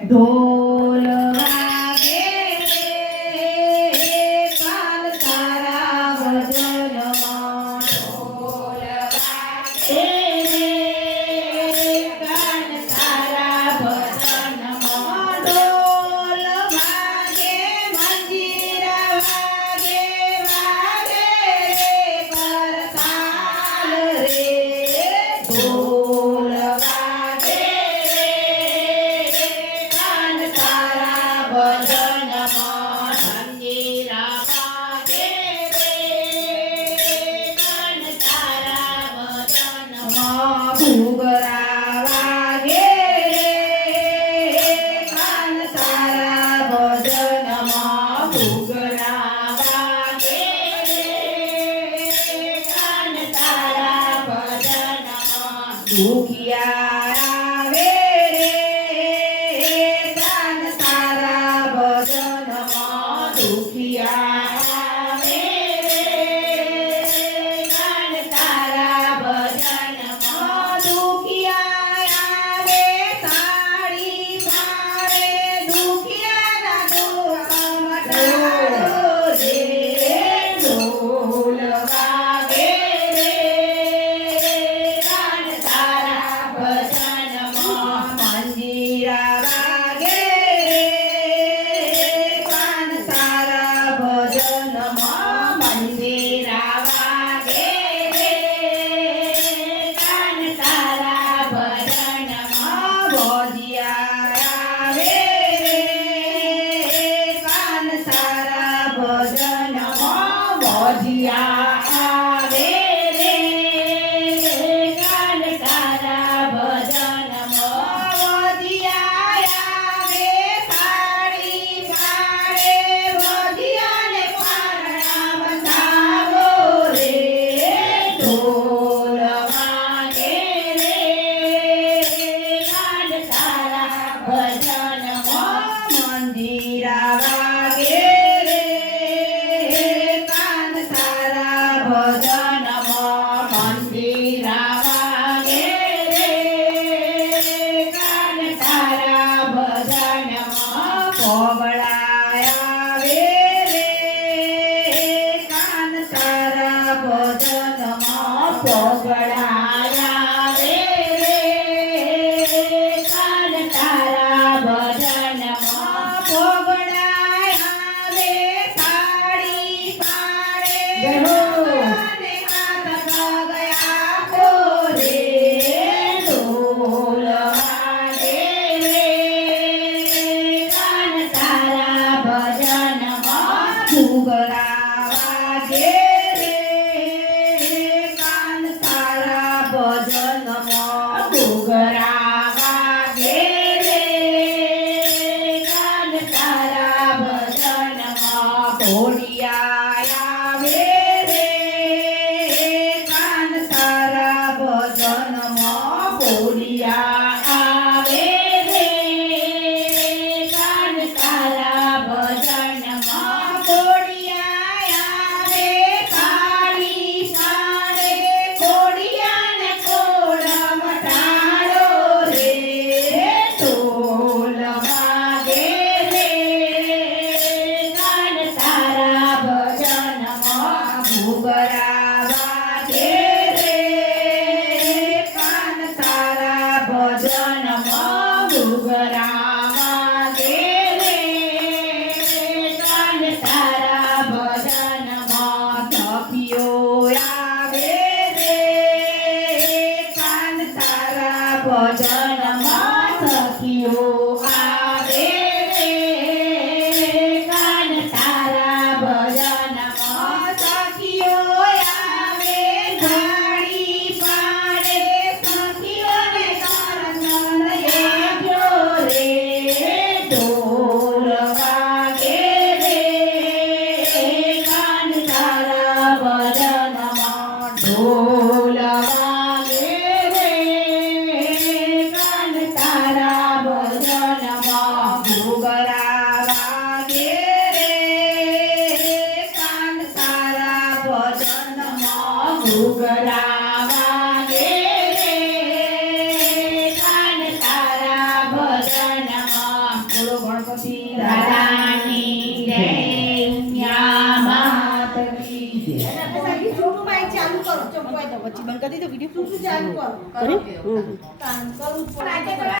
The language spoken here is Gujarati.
ઢોલ વાગે રે કાન તારા ભજનમાં ઢોલ વાગે રે કાન તારા ભજનમાં ઢોલ વાગે મંજીરા વાગે વાગે રે કરતાલ રે ઢોલ વાગે રે કાન તારા ભજનમાં મંજીરા વાગે રે કાન તારા ભજનમાં ઘૂઘરા વાગે રે કાન તારા ભજનમાં ઘૂઘરા વાગે રે કાન તારા ભજનમાં દુખિયા આવે રે કાન તારા ભજનમાં દુખિયા આવે રે કાન તારા ભજનમાં દુખિયા આવે તાળી પાડે દુખિયાના દુઃખ મટાડો રે ઢોલ વાગે રે કાન તારા ભજનમાં મંજીરા વાગે રે કાન તારા ભજનમાં મંજીરા વાગે રે કાન તારા ભજનમાં ભોજિયા આવે રે કાન તારા ભજનમાં ભોજિયા આવે રે કાન તારા ભજનમાં ભોજિયા આવે તાળી પાડે ભોજિયાને પારણા બંધાવો રે ઢોલ વાગે રે કાન તારા ભજનમાં મંજીરા વાગે રે કાન તારા ભજનમાં મંજીરા વાગે રે કાન તારા ભજનમાં કોબળા આવે રે કાન તારા ભજનમાં કોબળા આવે રે કાન તારા ભજનમાં કોબળા આવે તાળી પાડે અને હાથ પગ આપો રે ઢોલ વાગે રે કાન તારા ભજનમાં ઘૂઘરા વાગે રે કાન તારા ભજનમાં ઘૂઘરા વાગે રે કાન તારા ભજનમાં ઢોલિયા આવે રે કાન તારા ભજનમાં ઢોલિયા આવે રે કાન તારા ભજનમાં ઢોલિયા આવે તાળી પાડે ખોડિયાને ખોડ મટાડો રે ઢોલ વાગે રે કાન તારા ભજનમાં ઘૂઘરા વાગે રે કાન તારા ભજનમાં ઘૂઘરા વાગે રે કાન તારા ભજનમાં ધપિયો આવે રે કાન તારા ભજનમાં સખીઓ આવે રે કાન તારા ભજનમાં સખીઓ આવે ઘાડી પાડે સખીઓને કરજણ લેજો રે ઢોલ વાગે રે કાન તારા ભજનમાં ઢોલ વાગે રે કાન તારા ભજનમાં દાદાની જય ઉમિયા માત કી જય. ચાલુ કરો, ચમ કોઈ તો પછી બંધ કરી દો વિડિયો ચાલુ કરો.